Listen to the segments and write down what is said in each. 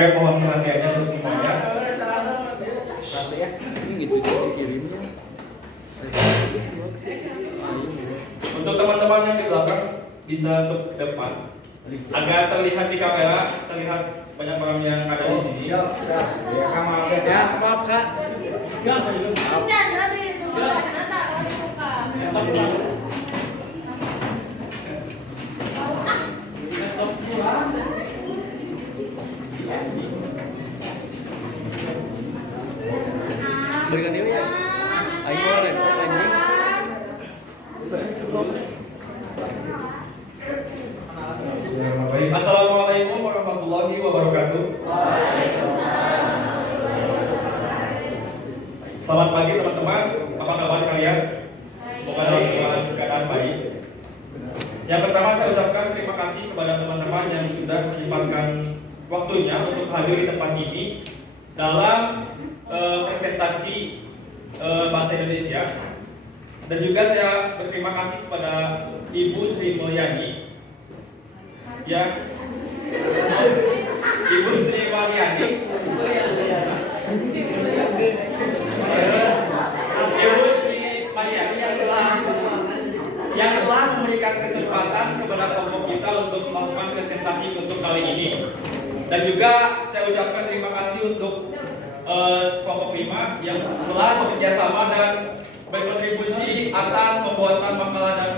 Oke, mohon perhatiannya untuk semuanya. Ini gitu dikirimnya. Untuk teman-teman yang di belakang bisa untuk ke depan agar terlihat di kamera, terlihat banyak orang yang ada di sini. Ya, maaf Kak. Berikan dia ya. Ayo laptop anjing. Assalamualaikum warahmatullahi wabarakatuh. Selamat pagi teman-teman, apa kabar kalian? Semoga dalam keadaan baik. Yang pertama saya ucapkan terima kasih kepada teman-teman yang sudah menyempatkan waktunya untuk hadir di tempat ini dalam presentasi bahasa Indonesia. Dan juga saya berterima kasih kepada Ibu Sri Mulyani, ya, Ibu Sri Mulyani, Ibu Sri Mulyani yang telah memberikan kesempatan kepada kelompok kita untuk melakukan presentasi untuk kali ini. Dan juga saya ucapkan terima kasih untuk kelompok 5 yang telah bekerja sama dan berkontribusi atas pembuatan makalah dan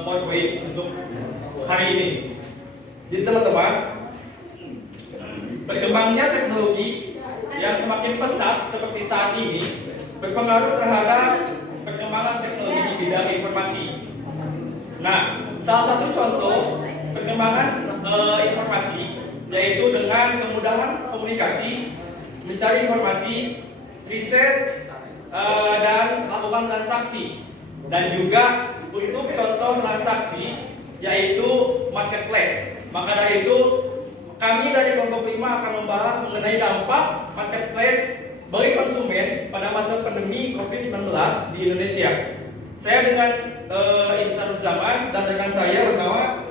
PowerPoint untuk hari ini. Jadi teman-teman, berkembangnya teknologi yang semakin pesat seperti saat ini berpengaruh terhadap perkembangan teknologi di bidang informasi. Nah, salah satu contoh perkembangan informasi yaitu dengan kemudahan komunikasi, mencari informasi, riset, dan melakukan transaksi. Dan juga untuk contoh transaksi yaitu marketplace. Maka dari itu kami dari kelompok 5 akan membahas mengenai dampak marketplace bagi konsumen pada masa pandemi COVID-19 di Indonesia. Saya dengan Insan Zaman dan rekan saya bernama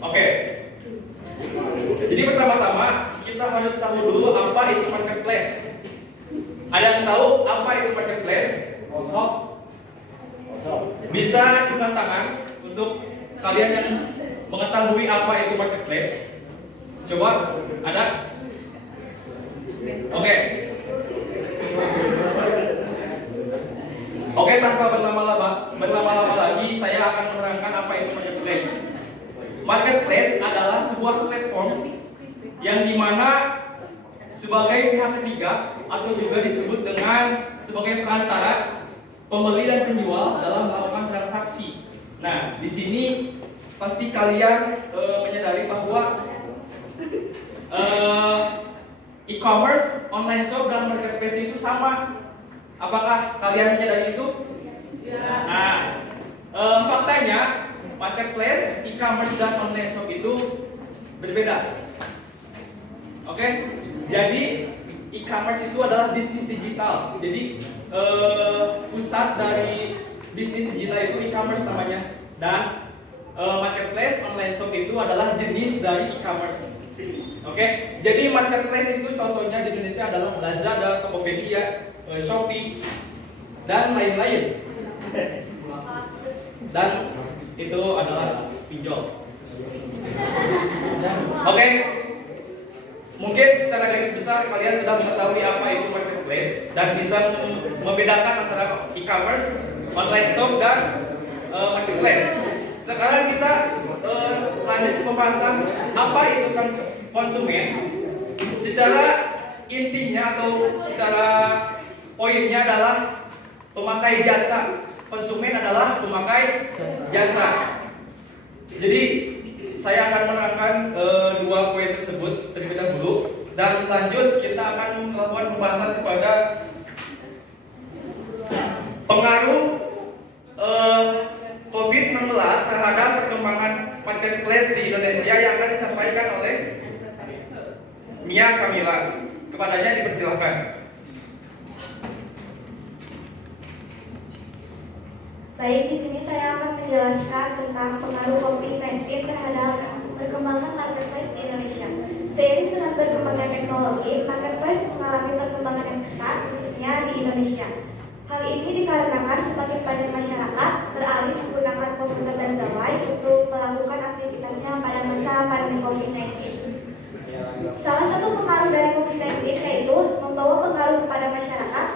Oke. Jadi pertama-tama kita harus tahu dulu apa itu marketplace. Ada yang tahu apa itu marketplace? Bisa angkat tangan untuk kalian yang mengetahui apa itu marketplace. Coba, ada? Oke. Oke, tanpa berlama-lama lagi, saya akan menerangkan apa itu marketplace. Marketplace adalah sebuah platform yang dimana sebagai pihak ketiga atau juga disebut dengan sebagai perantara pembeli dan penjual dalam melakukan transaksi. Nah, di sini pasti kalian menyadari bahwa e-commerce, online shop, dan marketplace itu sama. Apakah kalian menyadari itu? Nah, faktanya marketplace, e-commerce, dan online shop itu berbeda. Oke? Jadi e-commerce itu adalah bisnis digital. Jadi pusat dari bisnis digital itu e-commerce namanya. Dan marketplace, online shop itu adalah jenis dari e-commerce. Oke, jadi marketplace itu contohnya di Indonesia adalah Lazada, Tokopedia, Shopee, dan lain-lain. Dan itu adalah pinjol. Oke, mungkin secara garis besar kalian sudah mengetahui apa itu marketplace dan bisa membedakan antara e-commerce, online shop, dan marketplace. Sekarang kita lanjut ke pembahasan apa itu konsumen. Secara intinya atau secara poinnya adalah pemakai jasa. Konsumen adalah pemakai jasa. Jadi saya akan menerangkan dua poin tersebut terlebih dahulu dan lanjut kita akan melakukan pembahasan kepada pengaruh COVID-19 terhadap perkembangan marketplace di Indonesia yang akan disampaikan oleh Mia Kamila. Kepadanya dipersilakan. Baik, di sini saya akan menjelaskan tentang pengaruh COVID-19 terhadap perkembangan marketplace di Indonesia. Seiring dengan berkembangnya teknologi, marketplace mengalami perkembangan yang besar, khususnya di Indonesia. Hal ini dikarenakan semakin banyak masyarakat beralih menggunakan komputer dan gawai untuk melakukan aktivitasnya pada masa pandemi COVID-19. Salah satu pengaruh dari COVID-19 yaitu membawa pengaruh kepada masyarakat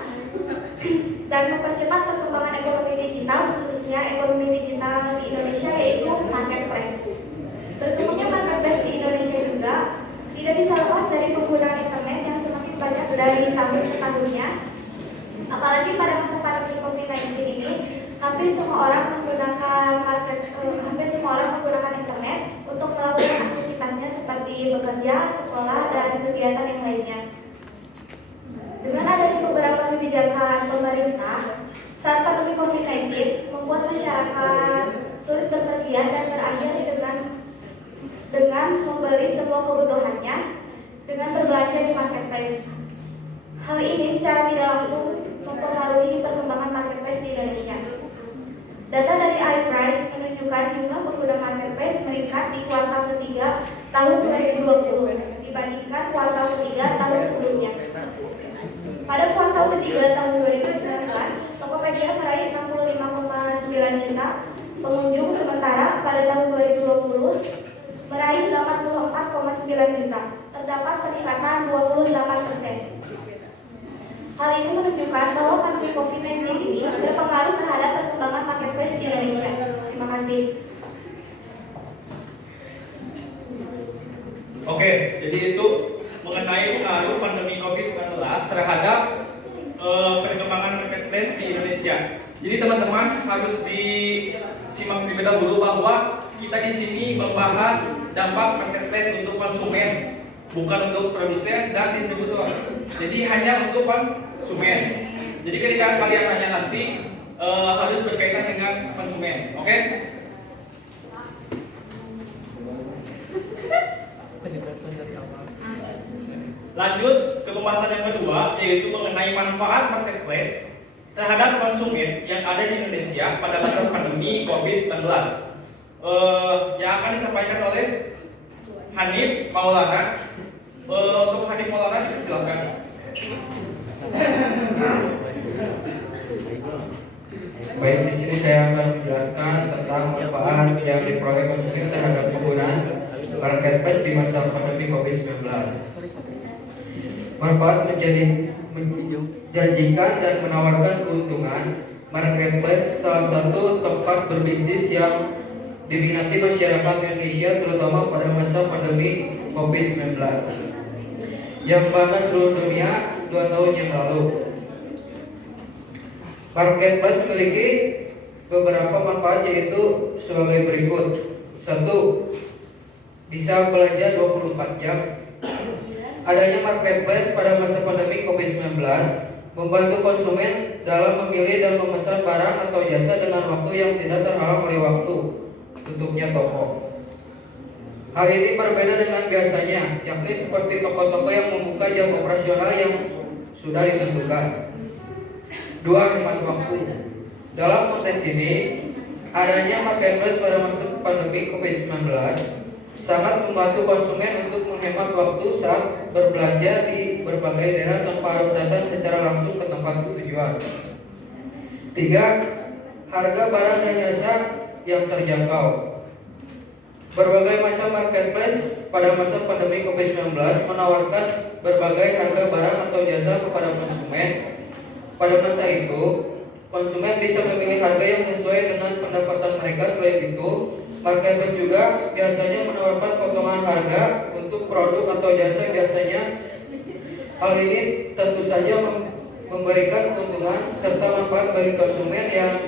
dan mempercepat perkembangan ekonomi digital, khususnya ekonomi digital di Indonesia, yaitu marketplace. Berkembangnya marketplace di Indonesia juga tidak bisa lepas dari penggunaan internet yang semakin banyak dari tahun ke tahunnya. Apalagi pada masa pandemi COVID-19 ini, hampir semua orang menggunakan internet untuk melakukan aktivitasnya seperti bekerja, sekolah, dan kegiatan yang lainnya. Dengan adanya beberapa kebijakan pemerintah saat pandemi COVID-19 membuat masyarakat sulit berpergian dan berakhir dengan membeli semua kebutuhannya dengan berbelanja di marketplace. Hal ini secara tidak langsung mempengaruhi perkembangan marketplace di Indonesia. Data dari iPrice menunjukkan jumlah pengguna marketplace meningkat di kuartal ketiga tahun 2020 dibandingkan kuartal ketiga tahun sebelumnya. Pada kuartal ketiga tahun 2019, Tokopedia meraih 65,9 juta pengunjung, sementara pada tahun 2020 meraih 84,9 juta. Terdapat peningkatan 28%. Hal ini menunjukkan bahwa pandemi COVID-19 ini berpengaruh terhadap perkembangan marketplace di Indonesia. Terima kasih. Oke, jadi itu mengenai pengaruh pandemi COVID-19 terhadap perkembangan marketplace di Indonesia. Jadi teman-teman harus disimak terlebih dahulu bahwa kita di sini membahas dampak marketplace untuk konsumen, bukan untuk produsen dan distributor. Jadi hanya untuk konsumen. Jadi ketika kalian tanya nanti harus berkaitan dengan konsumen, oke? Lanjut ke pembahasan yang kedua, yaitu mengenai manfaat marketplace terhadap konsumen yang ada di Indonesia pada masa pandemi COVID-19. Yang akan disampaikan oleh Hanif Maulana. Untuk Hanif Maulana, silakan. Baik, di sini saya akan menjelaskan tentang manfaat yang diperoleh konsumen terhadap penggunaan marketplace di masa pandemi COVID-19. Manfaat menjanjikan dan menawarkan keuntungan. Marketplace salah satu tempat berbisnis yang diminati masyarakat Indonesia, terutama pada masa pandemi COVID-19 yang melanda seluruh dunia 2 tahun yang lalu. Marketplace memiliki beberapa manfaat, yaitu sebagai berikut. 1. Bisa belanja 24 jam. Adanya marketplace pada masa pandemi COVID-19 membantu konsumen dalam memilih dan memesan barang atau jasa dengan waktu yang tidak terhalang oleh waktu tutupnya toko. Hal ini berbeda dengan biasanya, yakni seperti toko-toko yang membuka jam operasional yang sudah ditentukan. 2. Hemat waktu. Dalam konteks ini, adanya marketplace pada masa pandemi COVID-19 sangat membantu konsumen untuk menghemat waktu saat berbelanja di berbagai daerah tanpa harus datang secara langsung ke tempat tujuan. 3. Harga barang dan jasa yang terjangkau. Berbagai macam marketplace pada masa pandemi COVID-19 menawarkan berbagai harga barang atau jasa kepada konsumen. Pada masa itu, konsumen bisa memilih harga yang sesuai dengan pendapatan mereka. Selain itu, marketplace juga biasanya menawarkan potongan harga untuk produk atau jasa biasanya. Hal ini tentu saja memberikan keuntungan serta manfaat bagi konsumen yang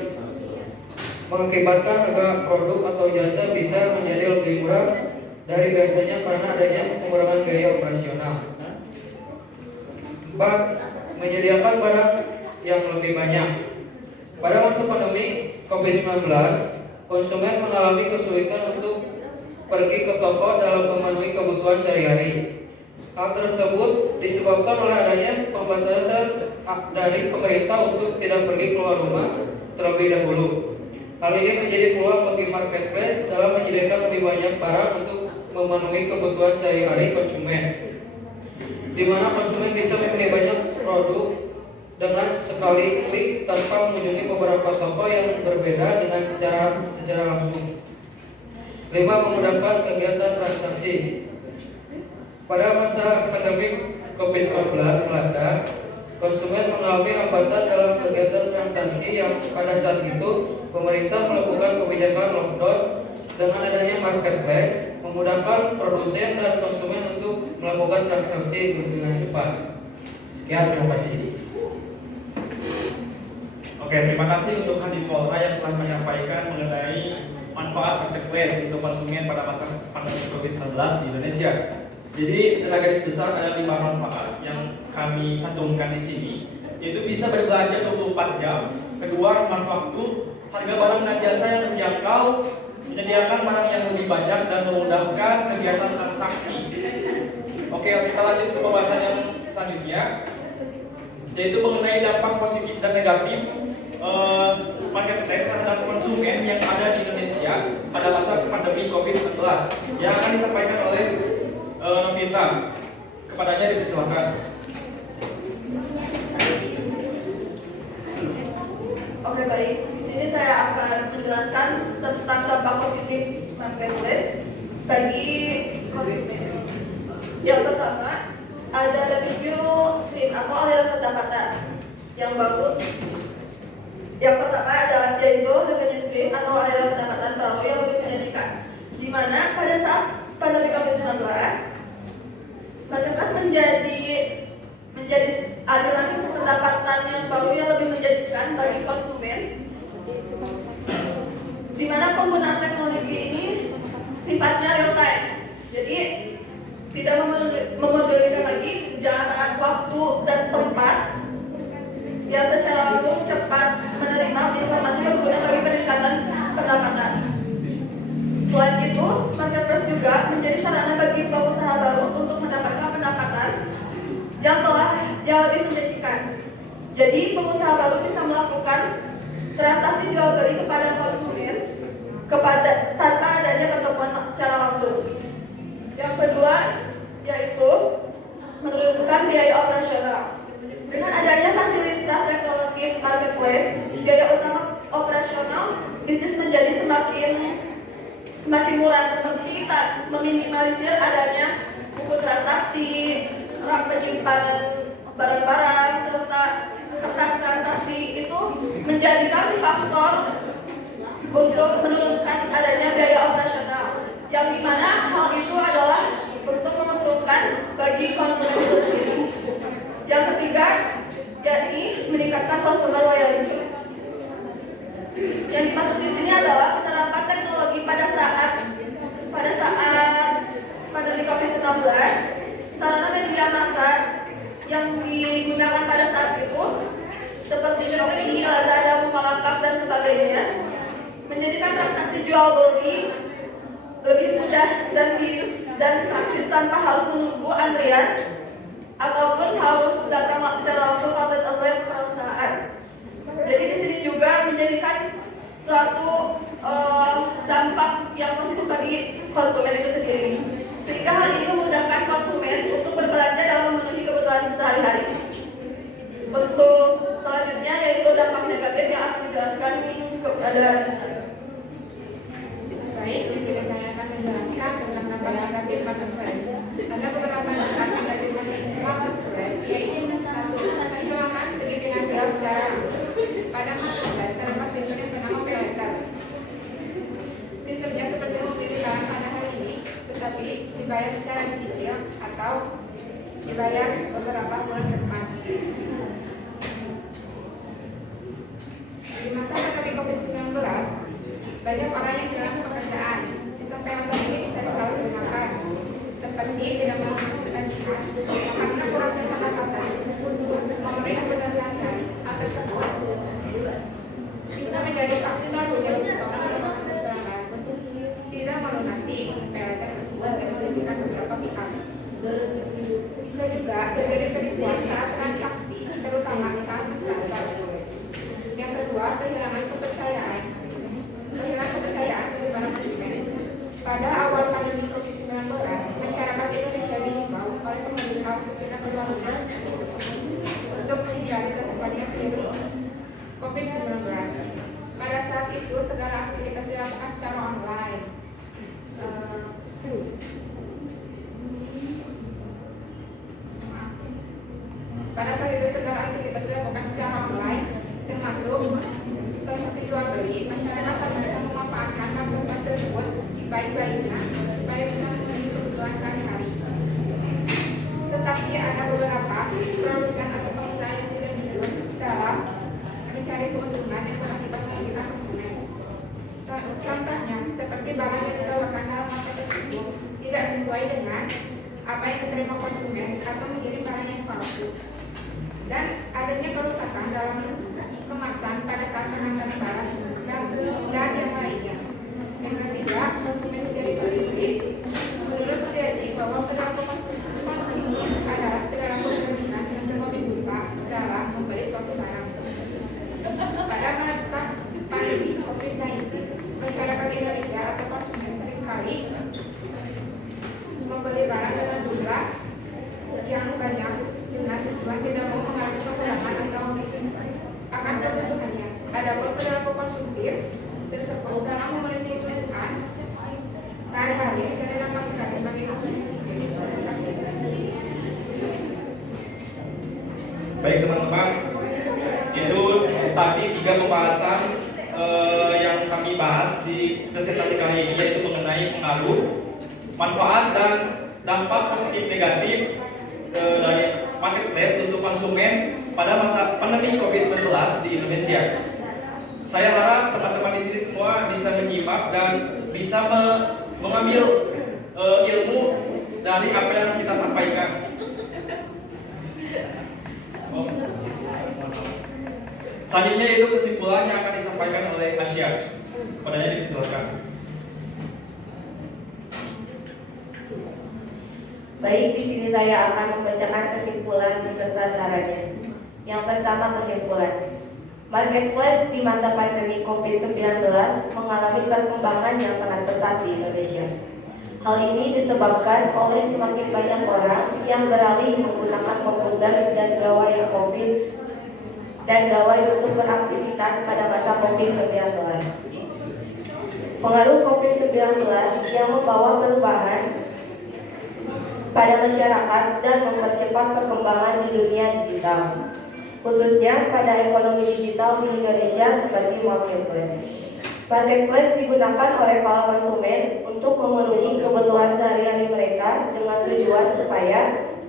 mengakibatkan harga produk atau jasa bisa menjadi lebih murah dari biasanya karena adanya pengurangan biaya operasional. 4. Menyediakan barang yang lebih banyak. Pada masa pandemi COVID-19, konsumen mengalami kesulitan untuk pergi ke toko dalam memenuhi kebutuhan sehari-hari. Hal tersebut disebabkan oleh adanya pembatasan dari pemerintah untuk tidak pergi keluar rumah terlebih dahulu. Hal ini menjadi peluang bagi marketplace dalam menyediakan lebih banyak barang untuk memenuhi kebutuhan sehari-hari konsumen, di mana konsumen bisa memilih banyak produk dengan sekali klik tanpa mengunjungi beberapa toko yang berbeda dengan secara langsung. 5. Memudahkan kegiatan transaksi. Pada masa pandemi COVID-19 melanda, konsumen mengalami hambatan dalam kegiatan transaksi yang pada saat itu pemerintah melakukan kebijakan lockdown. Dengan adanya marketplace, memudahkan produsen dan konsumen untuk melakukan transaksi dengan cepat. Sekian, terima kasih. Oke, terima kasih untuk Kadif Polra yang telah menyampaikan mengenai manfaat marketplace untuk konsumen pada masa pandemi COVID-19 di Indonesia. Jadi secara garis besar ada 5 manfaat yang kami cantumkan di sini, yaitu bisa berbelanja 24 jam, kedua manfaat waktu, harga barang dan jasa yang terjangkau, menyediakan barang yang lebih banyak dan memudahkan kegiatan transaksi. Oke, kita lanjut ke pembahasan yang selanjutnya, yaitu mengenai dampak positif dan negatif marketplace terhadap konsumen yang ada di Indonesia pada masa pandemi COVID-19 yang akan disampaikan oleh Novita. Kepadanya dipersilakan. Oke, baik. Di sini saya akan menjelaskan tentang dampak positif marketplace bagi konsumen. Yang pertama, ada review screen atau aliran kata-kata yang bagus. Yang pertama adalah yaitu revenue screen atau aliran kata-kata selalu yang lebih menjanjikan, di mana pada saat pandemi COVID-19 marketplace menjadi aliran pendapatan yang baru yang lebih menjanjikan bagi konsumen, di mana penggunaan teknologi ini sifatnya real time, jadi tidak memodulikan lagi jarak, waktu, dan tempat yang secara langsung cepat menerima informasi berguna bagi peningkatan pendapatan. Selain itu, marketplace juga menjadi sarana bagi pengusaha baru untuk mendapatkan pendapatan yang lebih menjanjikan. Jadi, pengusaha baru bisa melakukan transaksi jual beli kepada konsumen tanpa adanya pertemuan secara langsung. Yang kedua, yaitu menurunkan biaya operasional. Dengan adanya fasilitas teknologi marketplace, biaya utama operasional bisnis menjadi semakin murah, seperti kita meminimalisir adanya buku transaksi, rak penyimpanan barang-barang, serta kertas transaksi. Itu menjadikan faktor untuk menurunkan adanya biaya operasional, yang dimana hal itu adalah untuk menguntungkan bagi konsumen itu sendiri. Yang ketiga, yakni meningkatkan customer loyalty. Yang dimaksud di sini adalah penerapan teknologi pada saat pandemi COVID-19, sarana media massa yang digunakan pada saat itu seperti Shopee, Lazada, Bukalapak, dan sebagainya, menjadikan transaksi jual beli lebih mudah dan praktis tanpa harus menunggu antrian ataupun harus datang secara langsung ke outlet perusahaan. Jadi di sini juga menjadikan suatu dampak yang positif bagi konsumen itu sendiri, sehingga hal ini memudahkan konsumen untuk berbelanja dalam memenuhi kebutuhan sehari-hari. Untuk selanjutnya yaitu dampak negatif yang akan dijelaskan kepada. Baik, di sini saya akan menjelaskan tentang dampak negatif marketplace. Ada beberapa dampak negatif marketplace, yaitu satu, kehilangan segi finansial secara pada marketplace terdapat fitur yang bernama pay later. Sistemnya seperti membeli barang pada hari ini, tetapi dibayar secara dicicil atau dibayar beberapa bulan ke depan. Di masa pandemi COVID-19, banyak orang yang kehilangan pekerjaan. Sistem pay later ini bisa disalahgunakan, seperti tidak menghasilkan jihad karena kurangnya pendapatan untuk memenuhi kebutuhan sehari-hari tersebut. Bisa menjadi faktor baru yang seseorang melakukan pelanggaran tidak melunasi pay later tersebut dan merugikan beberapa pihak. Bisa juga terjadi penipuan saat transaksi, terutama saat mentransfer. Yang kedua, kehilangan kepercayaan. dilakukan secara online, termasuk transaksi jual beli. Masyarakat akan bisa memanfaatkan marketplace tersebut baik-baiknya supaya bisa memenuhi kebutuhan sehari-hari. Tetapi ada beberapa produsen atau pengusaha yang tidak jujur dalam mencari keuntungan yang berakibat merugikan konsumen. Contohnya, seperti barang yang ditawarkan dalam market tersebut tidak sesuai dengan apa yang diterima konsumen atau mengirim barang yang palsu, dan adanya kerusakan dalam kemasan pada saat pengantaran barang dan yang lainnya. Yang ketiga, konsumen menjadi berbeda. Menurut Sutiaji bahwa perilaku konsumen adalah perilaku berminat dan berhobi buta dalam membeli suatu barang. Pada masa pandemi COVID-19, masyarakat Indonesia atau konsumen seringkali membeli barang dengan jumlah yang banyak dengan tujuan tidak mau mengalami kekurangan atau akan kebutuhannya. Adapun perilaku konsumtif tersebut dalam memenuhi kebutuhan sehari-hari dari dampak negatif bagi konsumen. Baik teman-teman, itu tadi 3 pembahasan yang kami bahas di presentasi kali ini, yaitu mengenai pengaruh, manfaat dan dampak positif negatif dari marketplace untuk konsumen pada masa pandemi COVID-19 di Indonesia. Saya harap teman-teman di sini semua bisa menyimak dan bisa mengambil ilmu dari apa yang kita sampaikan. Selanjutnya itu kesimpulan yang akan disampaikan oleh Asya. Padanya dipersilakan. Baik, di sini saya akan membacakan kesimpulan beserta sarannya. Yang pertama, kesimpulan. Marketplace di masa pandemi COVID-19 mengalami perkembangan yang sangat pesat di Indonesia. Hal ini disebabkan oleh semakin banyak orang yang beralih menggunakan komputer dan gawai untuk beraktivitas pada masa COVID-19. Pengaruh COVID-19 yang membawa perubahan pada masyarakat dan mempercepat perkembangan di dunia digital, khususnya pada ekonomi digital di Indonesia seperti marketplace. Marketplace digunakan oleh para konsumen untuk memenuhi kebutuhan sehari-hari mereka dengan tujuan supaya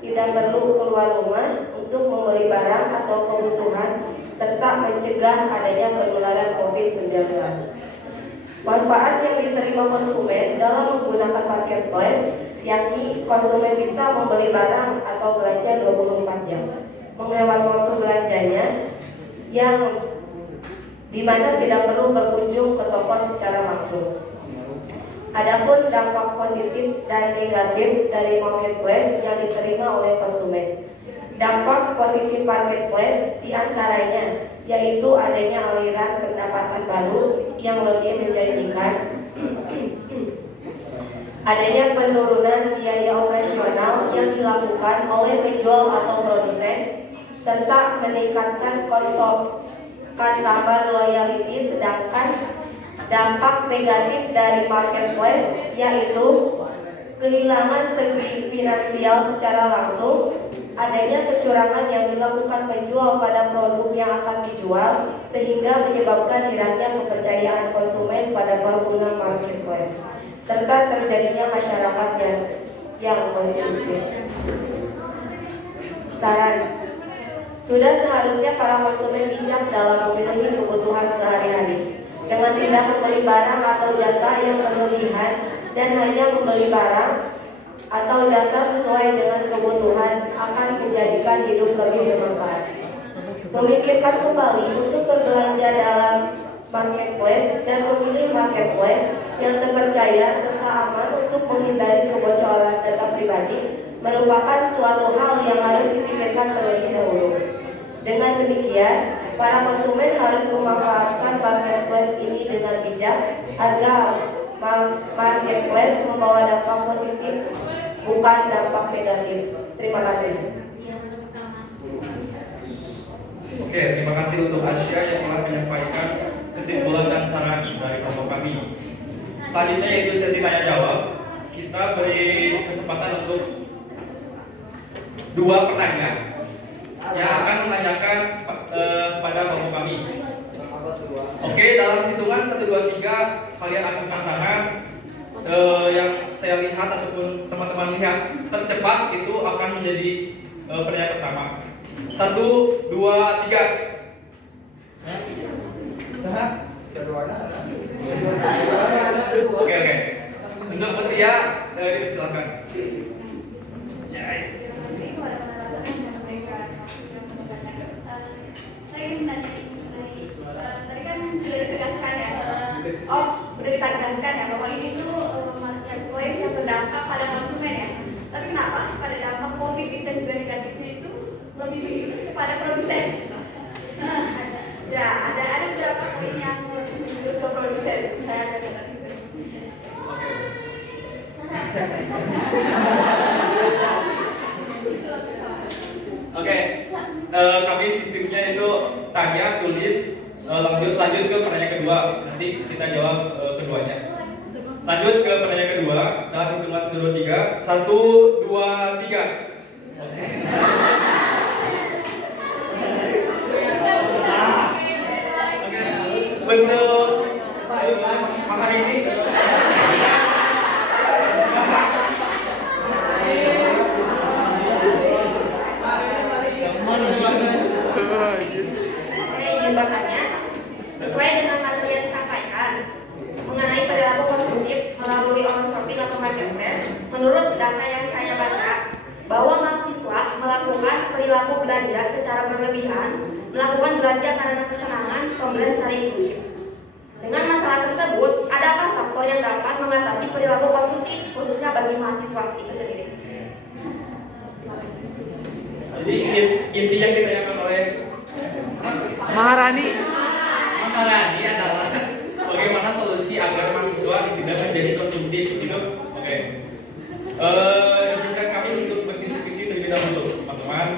tidak perlu keluar rumah untuk membeli barang atau kebutuhan serta mencegah adanya penularan COVID-19. Manfaat yang diterima konsumen dalam menggunakan marketplace yakni konsumen bisa membeli barang atau belanja 24 jam, menghemat waktu belanjanya yang dimana tidak perlu berkunjung ke toko secara langsung. Adapun dampak positif dan negatif dari marketplace yang diterima oleh konsumen. Dampak positif marketplace diantaranya yaitu adanya aliran pendapatan baru yang lebih menjanjikan, adanya penurunan biaya operasional yang dilakukan oleh penjual atau produsen, serta meningkatkan customer loyalty. Sedangkan dampak negatif dari marketplace yaitu kehilangan segi finansial secara langsung, adanya kecurangan yang dilakukan penjual pada produk yang akan dijual sehingga menyebabkan hilangnya kepercayaan konsumen pada pengguna marketplace, serta terjadinya masyarakat yang konsumtif. Saran: sudah seharusnya para konsumen bijak dalam memilih kebutuhan sehari-hari dengan tidak membeli barang atau jasa yang berlebihan dan hanya membeli barang atau jasa sesuai dengan kebutuhan akan menjadikan hidup lebih bermanfaat. Memikirkan kembali untuk berbelanja dalam marketplace dan memilih marketplace yang terpercaya serta aman untuk menghindari kebocoran data pribadi merupakan suatu hal yang harus dipikirkan terlebih dahulu. Dengan demikian, para konsumen harus memanfaatkan marketplace ini dengan bijak agar marketplace membawa dampak positif, bukan dampak negatif. Terima kasih. Oke, terima kasih untuk Asya yang telah menyampaikan kesimpulan dan saran dari kelompok kami. Selanjutnya yaitu sesi tanya jawab. Kita beri kesempatan untuk 2 penanya yang akan menanyakan pada bapak kami. Oke, dalam hitungan 1, 2, 3 kalian angkat tangan. Yang saya lihat ataupun teman-teman lihat tercepat itu akan menjadi penanya pertama. 1, 2, 3. Oke. Untuk Mutia, silakan. Saya ingin menanya mengenai tadi kan sudah ditegaskan ya. Sudah ditegaskan ya bahwa ini tuh marketplace yang berdampak pada konsumen ya. Tapi kenapa pada dampak positif dan juga negatifnya itu lebih bagus kepada produsen? Ya, ada beberapa poin yang bagus ke produsen. Saya ada kata itu. Oke, kami sistemnya itu tanya, tulis, lanjut ke pertanyaan kedua. Nanti kita jawab keduanya. Lanjut ke pertanyaan kedua. Dalam hitungan 1, 2, 3. 1, 2, 3. Oke. Bentuk mahar ini. Saya ingin bertanya, sesuai dengan materi yang disampaikan mengenai perilaku konsumtif melalui online shopping atau marketplace, menurut data yang saya baca, bahwa mahasiswa melakukan perilaku belanja secara berlebihan, melakukan belanja karena kesenangan, pembelian secara impulsif. Dengan masalah tersebut, adakah faktor yang dapat mengatasi perilaku konsumtif khususnya bagi mahasiswa itu sendiri? Jadi intinya kita yang oleh Maharani adalah bagaimana solusi agar mahasiswa tidak menjadi konsumtif gitu. Oke. Izinkan kami untuk berdiskusi terlebih dahulu, teman-teman.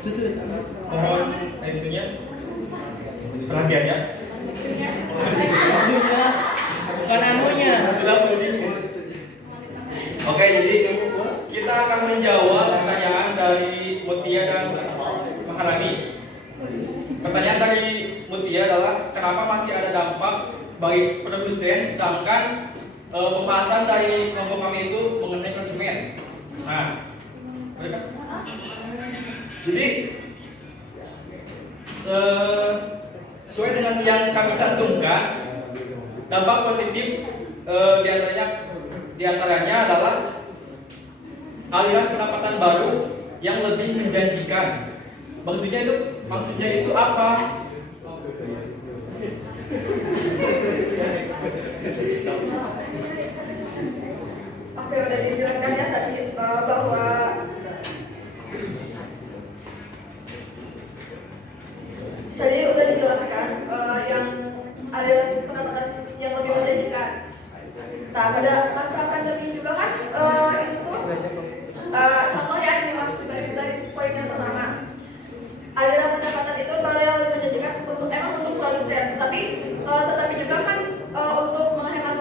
Mohon itunya perhatiannya. Bukan anunya. Sudah pusing. Oke, jadi kita akan menjawab pertanyaan dari Mutia dan Maharani. Pertanyaan dari Mutia adalah kenapa masih ada dampak bagi produsen sedangkan pembahasan dari kelompok kami itu mengenai konsumen. Nah, mereka. Jadi sesuai dengan yang kami cantumkan, dampak positif diantaranya adalah aliran pendapatan baru yang lebih menjanjikan. Maksudnya itu apa? Oke, udah dijelaskan ya tadi bahwa udah dijelaskan yang ada pendapatan yang lebih menjanjikan. Nah, pada masa pandemi juga kan itu tuh contoh ya ini maksud dari poin yang pertama. Aliran pendapatan itu baru yang lebih menjanjikan untuk produsen, tetapi juga kan untuk menghemat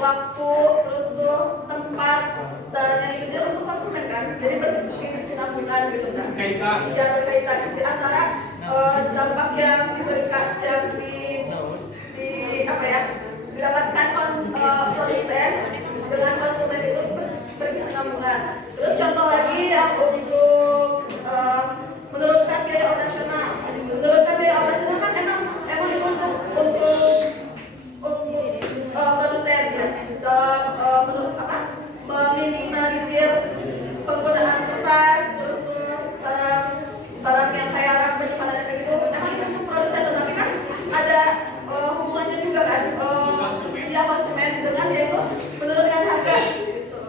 waktu terus tuh tempat dan yang itu juga untuk konsumen kan. Jadi berkesinambungan gitu kan. Kaitan. Ya berkaitan di antara dampak yang diberikan yang didapatkan produsen dengan konsumen itu berkesinambungan. Terus contoh lagi yang untuk menurunkan biaya operasional. Menurunkan biaya operasional kan emang itu untuk produsen ya. Menurut meminimalisir penggunaan kertas, terus barang yang kayak rak penyimpanan kayak gitu. Emang itu untuk produsen, tetapi kan ada hubungannya juga kan konsumen dengan yaitu menurunkan harga. Gitu.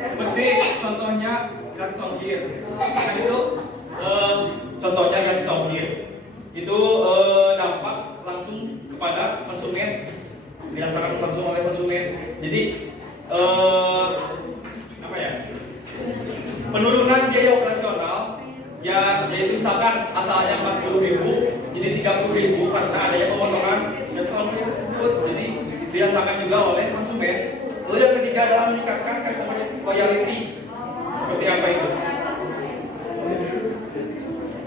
Seperti contohnya Grand Songkir. Nah, itu contohnya Grand Songkir itu dampak langsung kepada konsumen, dirasakan langsung oleh konsumen. Jadi penurunan biaya operasional ya, yaitu misalkan asalnya 40.000 jadi 30.000 karena adanya pemotongan dan Songkir tersebut. Jadi dirasakan juga oleh konsumen. Lalu yang ketiga adalah meningkatkan customer loyalty. Seperti apa itu?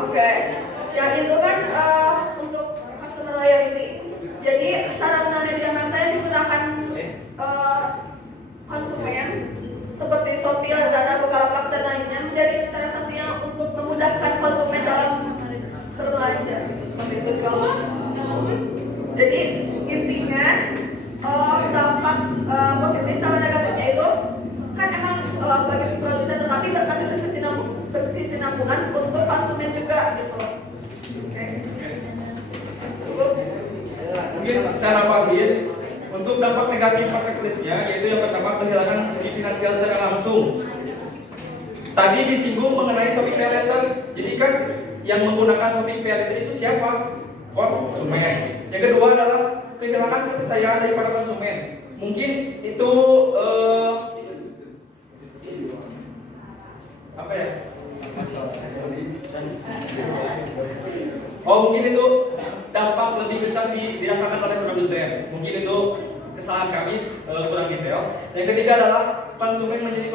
Oke, yang itu kan untuk customer loyalty. Jadi sarana media massa yang digunakan konsumen seperti Shopee, Lazada, Bukalapak dan lainnya menjadi transaksi yang untuk memudahkan konsumen dalam berbelanja. Seperti itu juga. Jadi intinya dampak positif sama negatifnya itu kan emang bagi produsen, tetapi berhasil berkesinambungan untuk konsumen juga gitu. Mungkin secara pahit untuk dampak negatif marketplace-nya, yaitu yang pertama kehilangan segi finansial secara langsung. Tadi disinggung mengenai Shopee Pay Later. Jadi kan yang menggunakan Shopee Pay Later itu siapa? Konsumen. Yang kedua adalah kehilangan kepercayaan daripada konsumen. Mungkin itu mungkin itu dampak lebih besar dirasakan oleh produsen. Mungkin itu kesalahan kami kurang detail. Yang ketiga adalah konsumen menjadi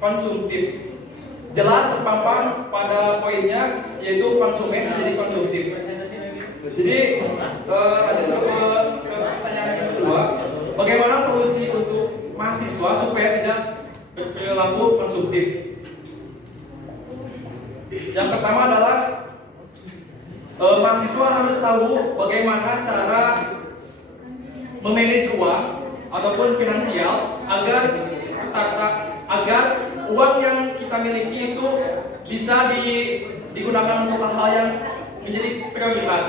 konsumtif. Jelas terpampang pada poinnya, yaitu konsumen menjadi konsumtif. Jadi lanjut ke pertanyaan yang kedua, bagaimana solusi untuk mahasiswa supaya tidak berperilaku konsumtif? Yang pertama adalah mahasiswa harus tahu bagaimana cara memanage uang ataupun finansial agar uang yang kita miliki itu bisa digunakan untuk hal-hal yang menjadi prioritas.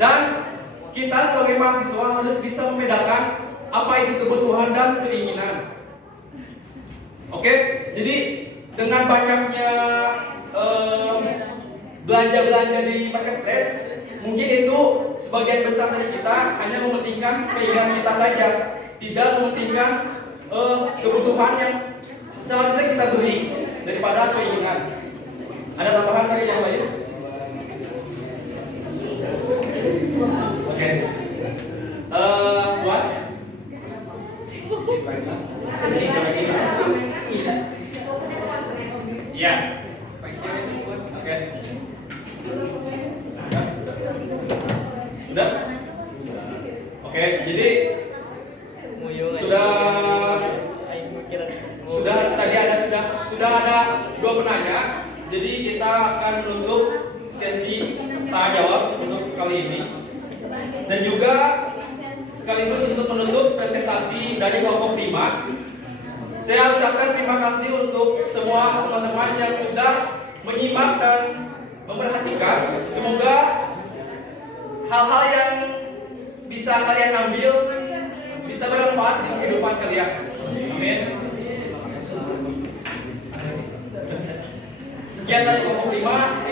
Dan kita sebagai mahasiswa harus bisa membedakan apa itu kebutuhan dan keinginan. Oke, jadi dengan banyaknya belanja di marketplace, mungkin itu sebagian besar dari kita hanya mementingkan keinginan kita saja, tidak mementingkan kebutuhan yang seharusnya kita beli daripada keinginan. Ada tambahan dari yang lain? Oke. Puas? Iya. Oke. Sudah? Oke, jadi sudah ada dua penanya. Jadi kita akan menutup sesi tanya jawab untuk kali ini. Dan juga sekaligus untuk menutup presentasi dari kelompok 5. Saya ucapkan terima kasih untuk semua teman-teman yang sudah menyimak dan memperhatikan. Semoga hal-hal yang bisa kalian ambil bisa bermanfaat di kehidupan kalian. Amin. Sekian dari kelompok 5.